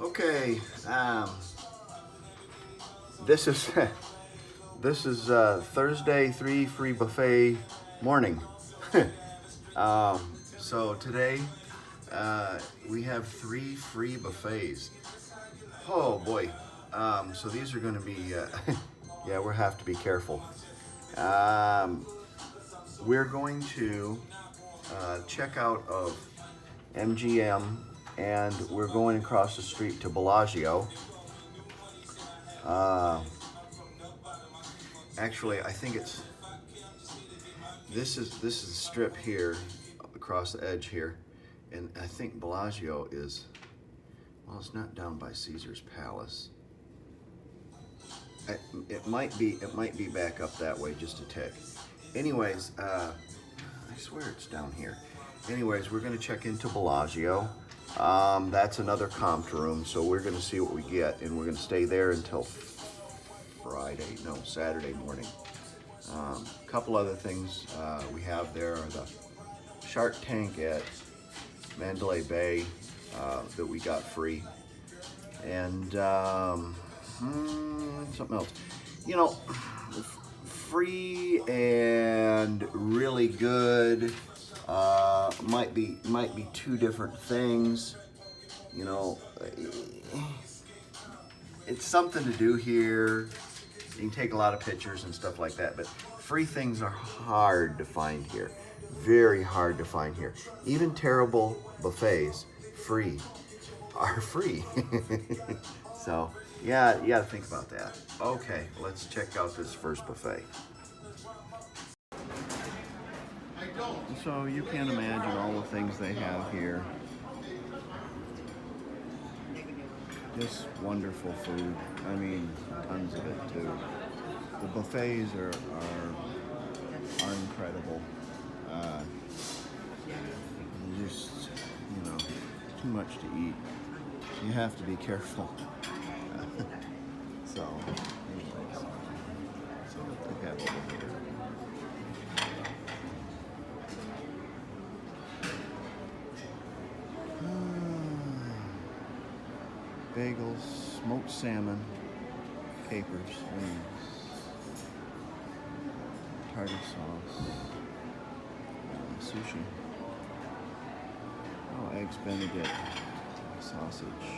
Okay, this is this is Thursday 3 free buffet morning. So today we have 3 free buffets. Oh boy! So these are going to be yeah, we'll have to be careful. Um, we're going to check out of MGM, and we're going across the street to Bellagio. Actually, I think it's this is the strip here across the edge here, and I think Bellagio is, well, it's not down by Caesar's Palace. It might be back up that way just a tick. Anyways, I swear it's down here. Anyways, we're going to check into Bellagio. That's another comped room, so we're going to see what we get, and we're going to stay there until Saturday morning. A couple other things we have there are the Shark Tank at Mandalay Bay that we got free, and something else. You know, free and really good might be 2 different things. You know, it's something to do here. You can take a lot of pictures and stuff like that, but free things are hard to find here. Very hard to find here. Even terrible buffets, are free. So, yeah, you gotta think about that. Okay, let's check out this first buffet. So you can't imagine all the things they have here. Just wonderful food. I mean, tons of it too. The buffets are incredible. Just, you know, too much to eat. You have to be careful. So, anyways, so what they have over here. Bagels, smoked salmon, capers, wings, tartar sauce, sushi, eggs Benedict, sausage,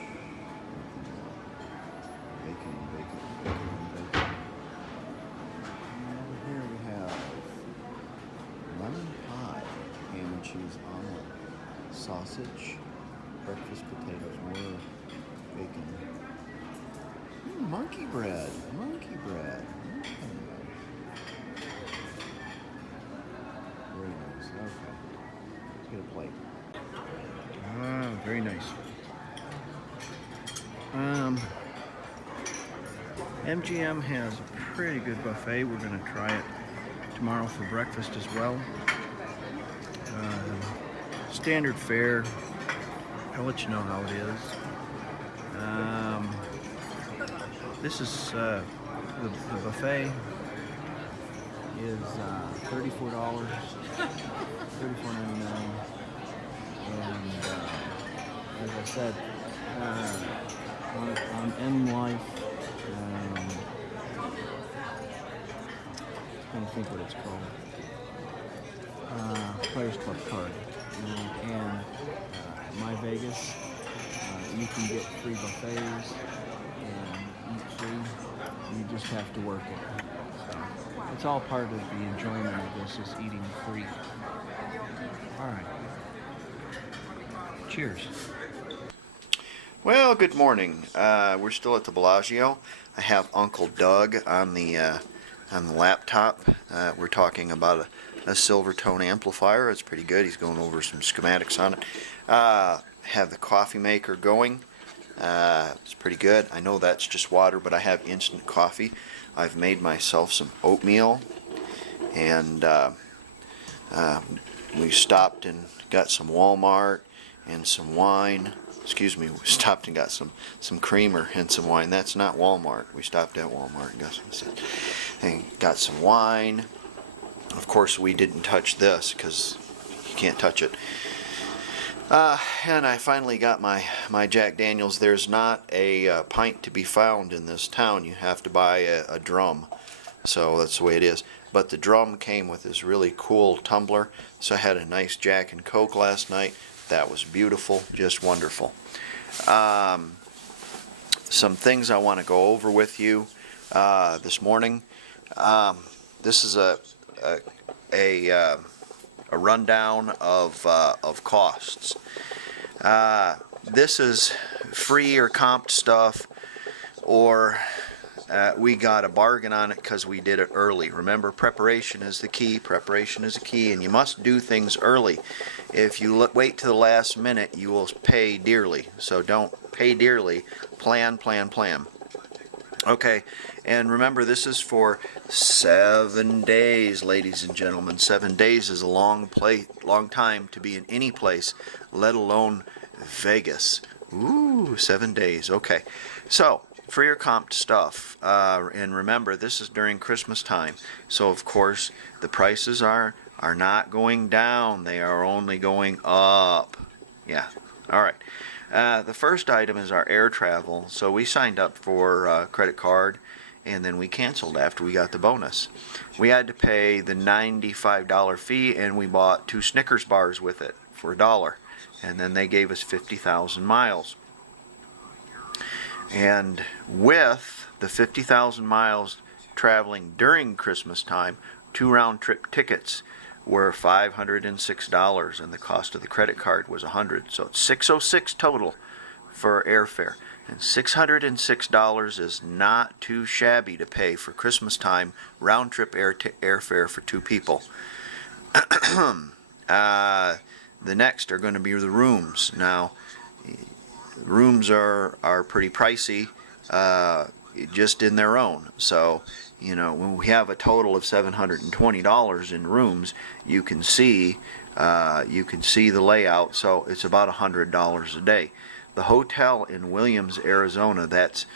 bacon. And over here we have lemon pie, ham and cheese omelet, sausage, breakfast potatoes, more bacon. Monkey bread. Very nice. Okay. Let's get a plate. Very nice. MGM has a pretty good buffet. We're going to try it tomorrow for breakfast as well. Standard fare. I'll let you know how it is. This is the buffet is $34, $34.99, and as I said, on M Life, I'm trying to think what it's called, Players Club card, and My Vegas, you can get free buffets and eat free. You just have to work it. So it's all part of the enjoyment of this, is eating free. All right. Cheers. Well, good morning. We're still at the Bellagio. I have Uncle Doug on the laptop. We're talking about a Silvertone amplifier. It's pretty good. He's going over some schematics on it. Have the coffee maker going. It's pretty good. I know that's just water, but I have instant coffee. I've made myself some oatmeal, and we stopped and got some Walmart and some wine. Excuse me, we stopped and got some creamer and some wine. That's not Walmart. We stopped at Walmart and got some wine. Of course, we didn't touch this because you can't touch it. And I finally got my Jack Daniels. There's not a pint to be found in this town. You have to buy a drum. So that's the way it is. But the drum came with this really cool tumbler. So I had a nice Jack and Coke last night. That was beautiful, just wonderful. Some things I want to go over with you this morning. This is a rundown of costs. This is free or comped stuff, or we got a bargain on it because we did it early. Remember, preparation is the key. Preparation is the key, and you must do things early. If you wait to the last minute, you will pay dearly. So don't pay dearly. Plan, plan, plan. Okay, and remember, this is for 7 days, ladies and gentlemen. 7 days is a long time to be in any place, let alone Vegas. Ooh, 7 days. Okay, so free or comped stuff, and remember, this is during Christmas time. So of course, the prices are not going down; they are only going up. Yeah. All right. The first item is our air travel. So we signed up for credit card, and then we canceled after we got the bonus. We had to pay the $95 fee, and we bought 2 Snickers bars with it for $1. And then they gave us 50,000 miles. And with the 50,000 miles traveling during Christmas time, 2 round-trip tickets were $506, and the cost of the credit card was $100. So it's $606 total for airfare. And $606 is not too shabby to pay for Christmas time round-trip airfare for 2 people. The next are going to be the rooms. Now, rooms are pretty pricey just in their own. So, you know, when we have a total of $720 in rooms, you can see the layout. So it's about $100 a day. The hotel in Williams, Arizona, that's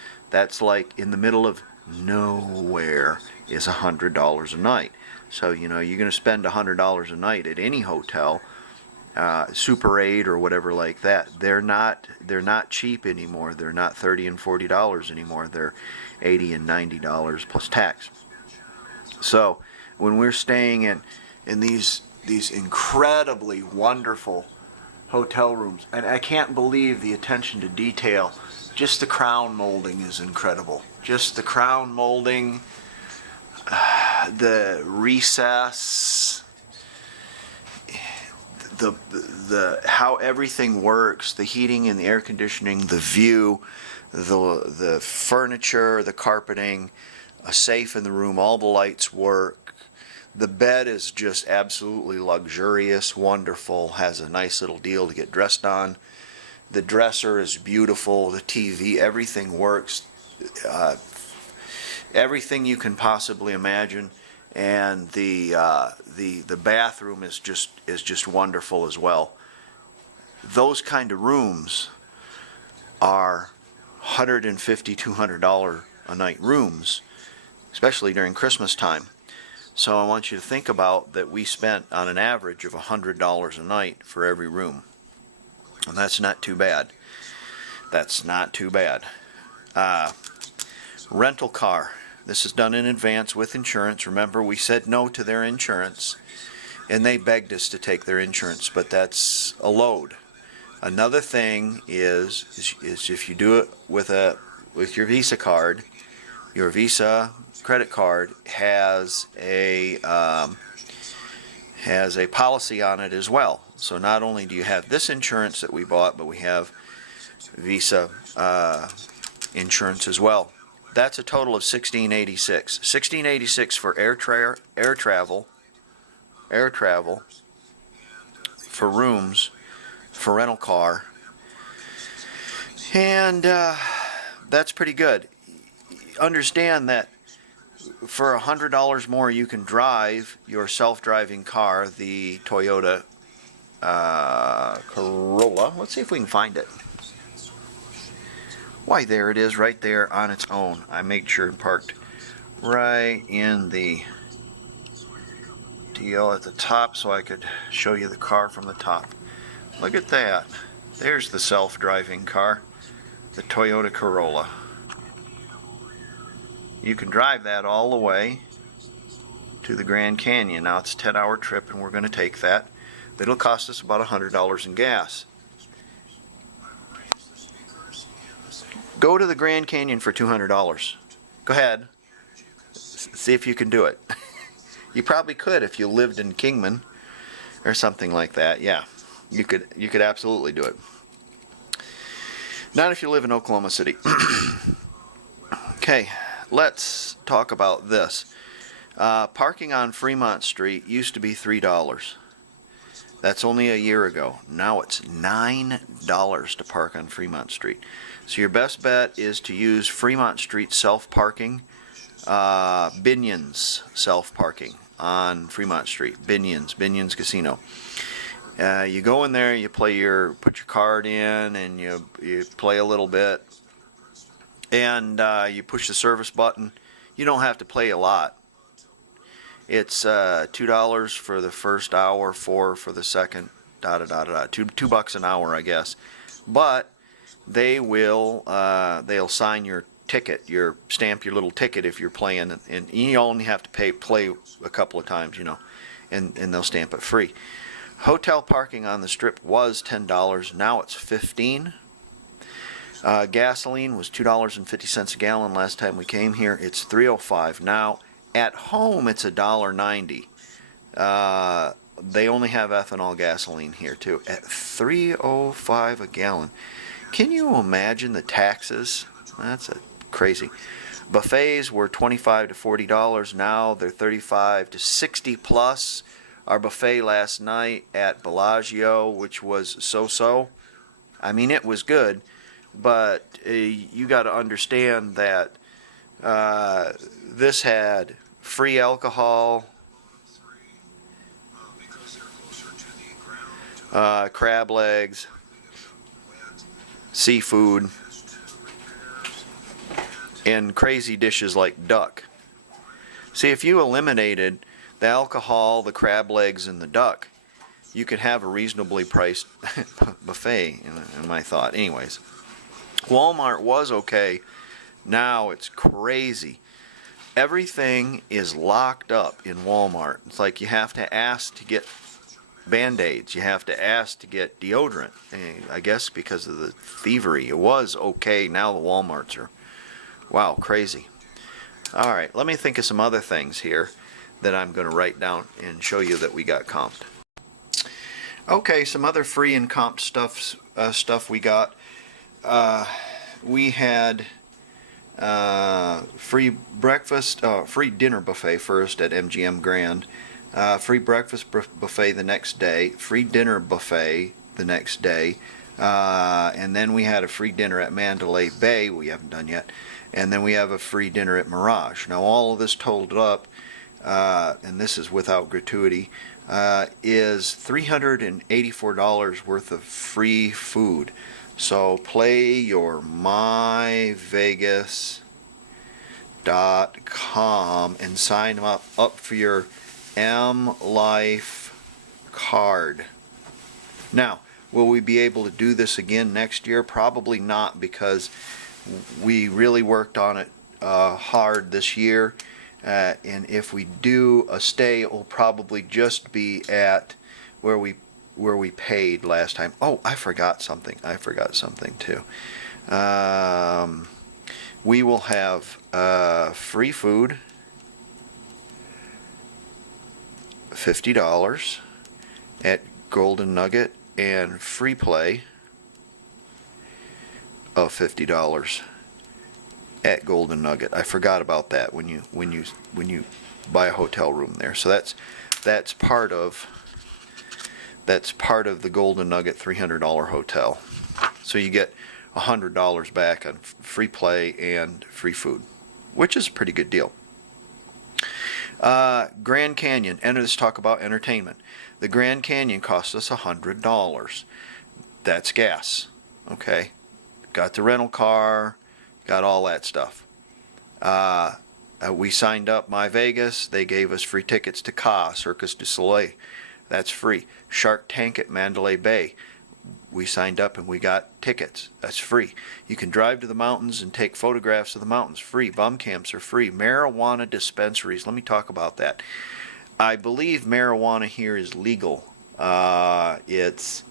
like in the middle of nowhere, is $100 a night. So, you know, you're going to spend $100 a night at any hotel, Super 8 or whatever like that. They're not cheap anymore. They're not $30 and $40 anymore. They're $80 and $90 plus tax. So when we're staying in these incredibly wonderful hotel rooms, and I can't believe the attention to detail. Just the crown molding is incredible. Just the crown molding, the recess, the how everything works, the heating and the air conditioning, the view, the furniture, the carpeting, a safe in the room, all the lights work. The bed is just absolutely luxurious, wonderful, has a nice little deal to get dressed on. The dresser is beautiful, the TV, everything works. Everything you can possibly imagine. And the bathroom is just wonderful as well. Those kind of rooms are $150, $200 a night rooms, especially during Christmas time. So I want you to think about that we spent on an average of $100 a night for every room. And that's not too bad. That's not too bad. Rental car. This is done in advance with insurance. Remember, we said no to their insurance, and they begged us to take their insurance, but that's a load. Another thing is if you do it with your Visa card, your Visa credit card has a policy on it as well. So not only do you have this insurance that we bought, but we have Visa insurance as well. That's a total of $1,686. $1,686 for air travel, for rooms, for rental car, and that's pretty good. Understand that for $100 more, you can drive your self-driving car, the Toyota Corolla. Let's see if we can find it. Why, there it is right there on its own. I made sure it parked right in the deal at the top so I could show you the car from the top. Look at that. There's the self-driving car, the Toyota Corolla. You can drive that all the way to the Grand Canyon. Now it's a 10-hour trip and we're going to take that. It'll cost us about $100 in gas. Go to the Grand Canyon for $200. Go ahead. See if you can do it. You probably could if you lived in Kingman or something like that. Yeah, you could absolutely do it. Not if you live in Oklahoma City. Okay, let's talk about this. Parking on Fremont Street used to be $3. That's only a year ago. Now it's $9 to park on Fremont Street. So your best bet is to use Fremont Street self-parking, Binion's self-parking on Fremont Street. Binion's Casino. You go in there, you put your card in, and you play a little bit, and you push the service button. You don't have to play a lot. It's $2 for the first hour, $4 for the second, $2 an hour, I guess. But they'll sign your ticket, stamp your little ticket if you're playing, and you only have to play a couple of times, and they'll stamp it free. Hotel parking on the Strip was $10. Now it's $15. Gasoline was $2.50 a gallon last time we came here. It's $3.05 now. At home, it's $1.90. They only have ethanol gasoline here too. At $3.05 a gallon. Can you imagine the taxes? That's crazy. Buffets were $25 to $40. Now they're $35 to $60 plus. Our buffet last night at Bellagio, which was so-so. I mean, it was good, but you got to understand that this had free alcohol, crab legs, seafood, and crazy dishes like duck. See, if you eliminated the alcohol, the crab legs, and the duck, you could have a reasonably priced buffet, in my thought. Anyways, Walmart was okay. Now it's crazy. Everything is locked up in Walmart. It's like you have to ask to get Band-Aids. You have to ask to get deodorant. I guess because of the thievery. It was okay. Now the Walmarts are, wow, crazy. All right, let me think of some other things here that I'm going to write down and show you that we got comped. Okay, some other free and comped stuff we got. We had free breakfast, free dinner buffet first at MGM Grand, free breakfast buffet the next day, free dinner buffet the next day, and then we had a free dinner at Mandalay Bay, we haven't done yet, and then we have a free dinner at Mirage. Now all of this totaled up, and this is without gratuity, is $384 worth of free food. So play your myvegas.com and sign up for your M Life card. Now, will we be able to do this again next year? Probably not, because we really worked on it hard this year. And if we do a stay, it will probably just be at where we paid last time. Oh, I forgot something too. We will have free food, $50 at Golden Nugget, and free play of $50 at Golden Nugget. I forgot about that when you buy a hotel room there. So that's part of the Golden Nugget $300 hotel. So you get $100 back on free play and free food, which is a pretty good deal. Grand Canyon. Let's talk about entertainment. The Grand Canyon cost us $100. That's gas. Okay. Got the rental car, got all that stuff. We signed up My Vegas. They gave us free tickets to Circus du Soleil. That's free. Shark Tank at Mandalay Bay. we signed up and we got tickets. That's free. You can drive to the mountains and take photographs of the mountains. Free. Bum camps are free. Marijuana dispensaries. Let me talk about that. I believe marijuana here is legal. It's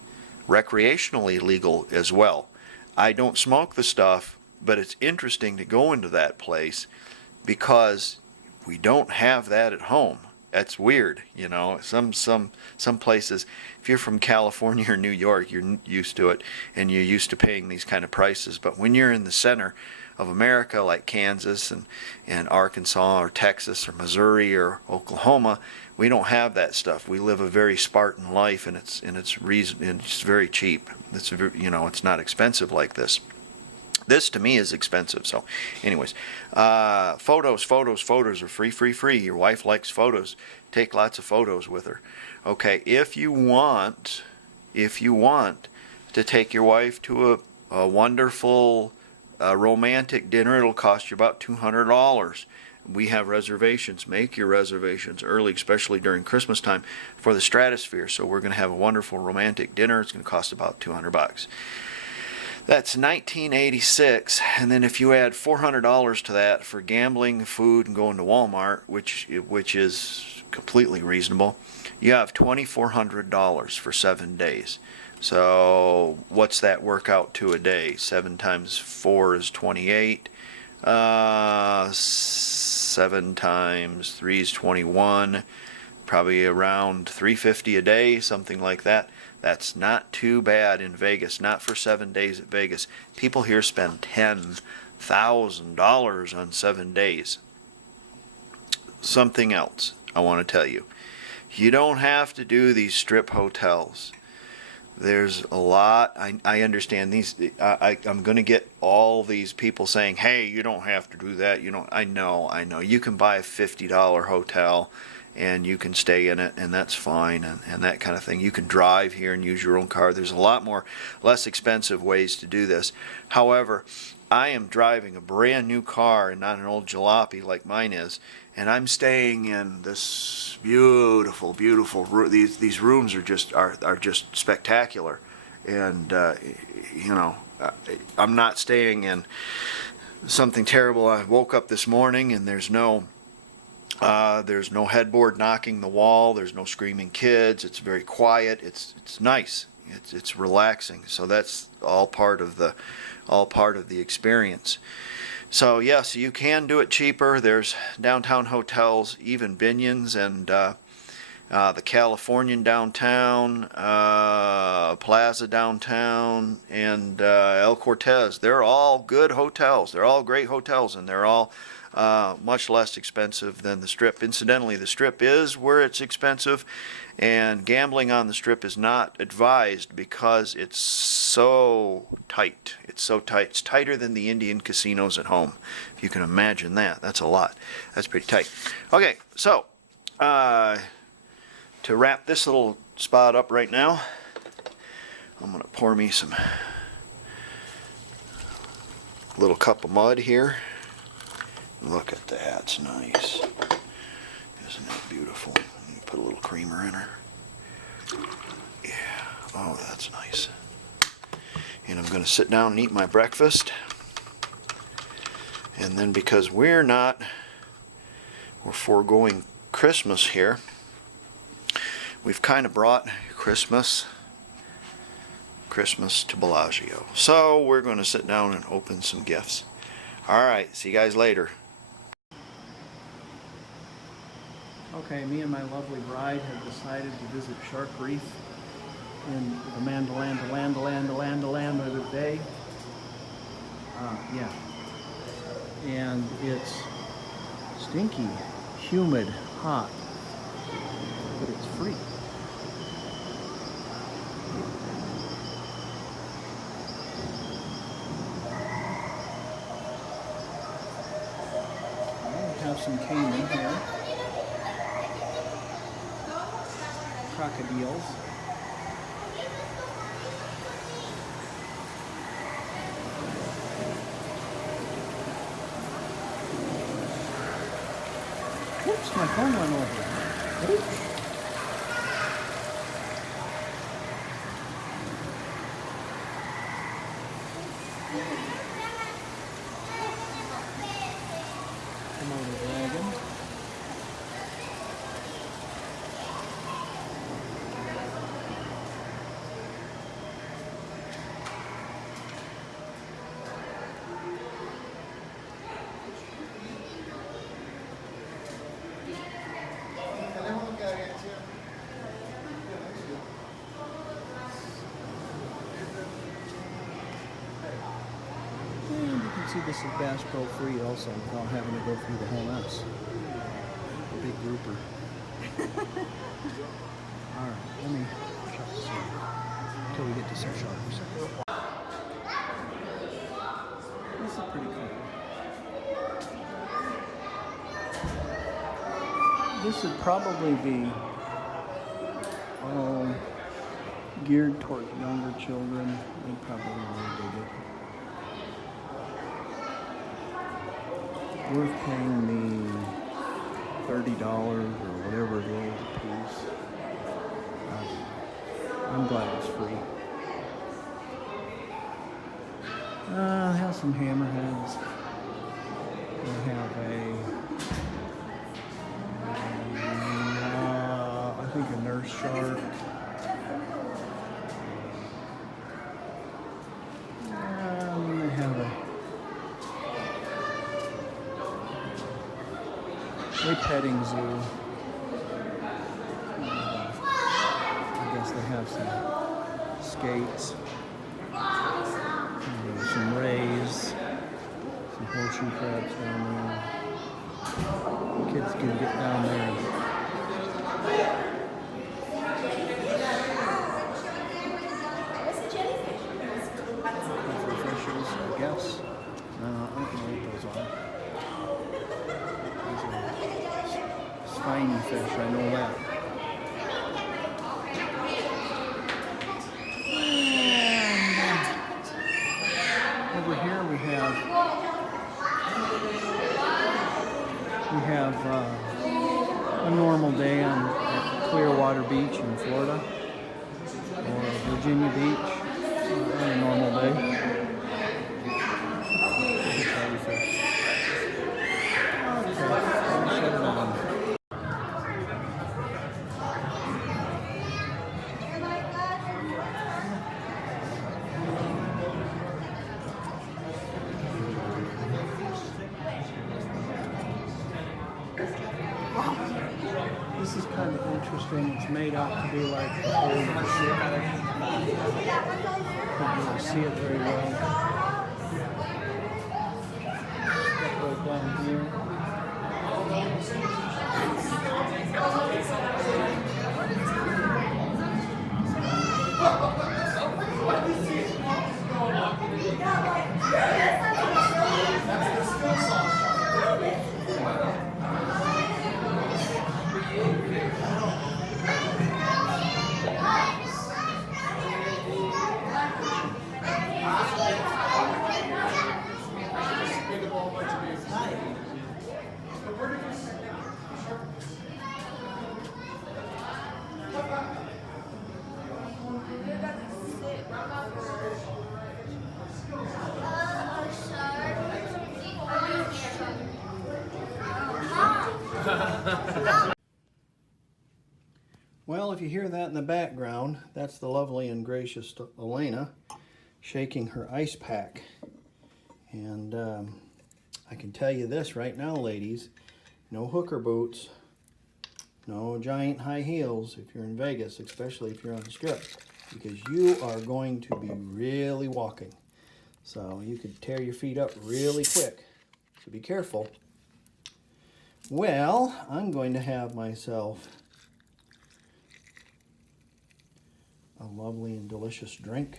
recreationally legal as well. I don't smoke the stuff, but it's interesting to go into that place because we don't have that at home. That's weird, you know. Some places, if you're from California or New York, you're used to it and you're used to paying these kind of prices. But when you're in the center of America, like Kansas and Arkansas or Texas or Missouri or Oklahoma, we don't have that stuff. We live a very Spartan life, and it's very cheap. It's not expensive like this. This to me is expensive. So, anyways, photos are free. Your wife likes photos. Take lots of photos with her. Okay, if you want to take your wife to a wonderful romantic dinner, it'll cost you about $200. We have reservations. Make your reservations early, especially during Christmas time, for the Stratosphere. So we're going to have a wonderful romantic dinner. It's going to cost about $200. That's 1986, and then if you add $400 to that for gambling, food, and going to Walmart, which is completely reasonable, you have $2,400 for 7 days. So what's that work out to a day? 7 times 4 is 28. 7 times 3 is 21. Probably around $350 a day, something like that. That's not too bad in Vegas, not for 7 days at Vegas. People here spend $10,000 on 7 days. Something else I want to tell you. You don't have to do these strip hotels. There's a lot. I understand these. I'm going to get all these people saying, hey, you don't have to do that. I know. You can buy a $50 hotel and you can stay in it, and that's fine, and that kind of thing. You can drive here and use your own car. There's a lot less expensive ways to do this. However, I am driving a brand new car and not an old jalopy like mine is, and I'm staying in this beautiful room. These rooms are just spectacular, and I'm not staying in something terrible. I woke up this morning and there's no headboard knocking the wall. There's no screaming kids. It's very quiet. It's nice. It's relaxing. So that's all part of the experience. So yes, you can do it cheaper. There's downtown hotels, even Binion's and the Californian downtown, Plaza downtown, and El Cortez. They're all good hotels. They're all great hotels, and they're all much less expensive than the Strip. Incidentally, the Strip is where it's expensive, and gambling on the Strip is not advised because it's so tight. It's tighter than the Indian casinos at home. If you can imagine that, that's a lot. That's pretty tight. Okay, so to wrap this little spot up right now, I'm going to pour me some little cup of mud here. Look at that, it's nice. Isn't that beautiful? Let me put a little creamer in her. Yeah, oh, that's nice. And I'm going to sit down and eat my breakfast. And then because we're foregoing Christmas here, we've kind of brought Christmas to Bellagio. So we're going to sit down and open some gifts. All right, see you guys later. Okay, me and my lovely bride have decided to visit Shark Reef in the Mandaland of the day. Yeah. And it's stinky, humid, hot, but it's free. We have some caiman here. Crocodiles. Oops, my phone went over. Oops. Komodo dragon. And you can see this is Bass Pro Free also, without having to go through the whole mess. A big grouper. Alright, let me shut this off until we get to some sharks. This is pretty cool. This would probably be geared towards younger children. They probably really dig it. Worth paying me $30 or whatever it is a piece. I'm glad it's free. They have some hammerheads. They have I think a nurse shark. They have a petting zoo. I guess they have some skates, some rays, some horseshoe crabs down there. Kids can get down there. Refreshers, I guess. I don't know what those are. Spiny fish, I know that. And over here we have a normal day at Clearwater Beach in Florida, or Virginia Beach on a normal day. Jellyfish. Okay, let me shut it on. This is kind of interesting. It's made out to be like the whole ship. Can't really see it very well. Step right down here. Well, if you hear that in the background, that's the lovely and gracious Elena shaking her ice pack. And I can tell you this right now, ladies, no hooker boots, no giant high heels if you're in Vegas, especially if you're on the Strip, because you are going to be really walking. So you could tear your feet up really quick, so be careful. Well, I'm going to have myself a lovely and delicious drink.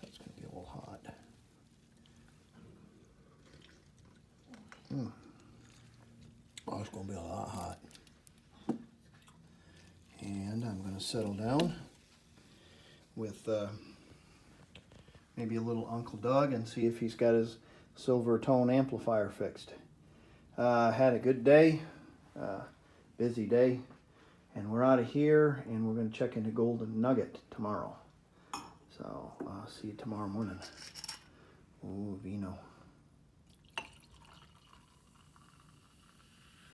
That's going to be a little hot. Oh, it's going to be a lot hot. And I'm going to settle down with maybe a little Uncle Doug and see if he's got his silver tone amplifier fixed. Had a good day, busy day, and we're out of here and we're going to check into Golden Nugget tomorrow. So I'll see you tomorrow morning. vino.